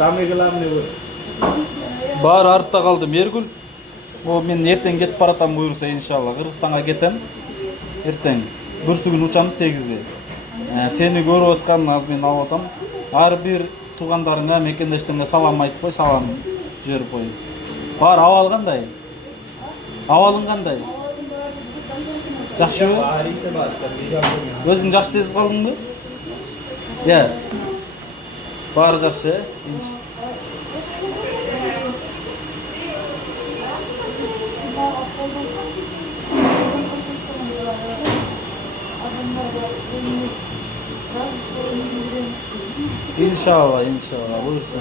Sami kılam ne bu? Бар артта қалды Мергүл. О мен ертең кетіп баратам бұйырса иншалла. Қырғызстанға кетем. Ертең бүрсі күн ұшамыз 8-де. Сені көріп отқан аз мен алып отам. Ар бір туғандарыңа, мекендештеріңе салам айтып қой, салам жіберіп қой. Бар, авал қандай? Авалың қандай? Жақсы ба? Өзің жақсы сезіп қалдың ба? Иә. Бары жақсы, İnşallah, inşallah. Buyursun.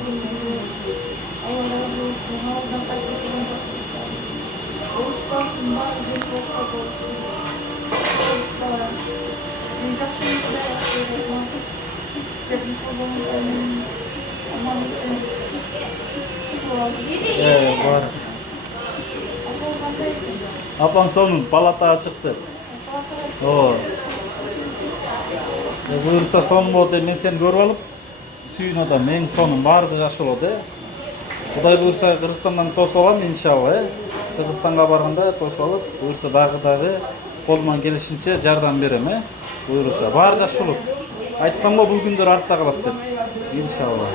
Evet, var. Apan sonun palatağa çıktı. O. Buyursa son болды, мен сені көріп алып, сүйін адам, мен соның барды жақсы болды. Құдай бuyursa Қырғызстаннан тосып алам, иншалла. Қырғызстанға барғанда тосып алып, buyursa дағы қолымнан келішінше жардам берем, buyursa. Бар жақсы болып. Айтқам ғой бұл күндер артта қалады деп. Иншалла.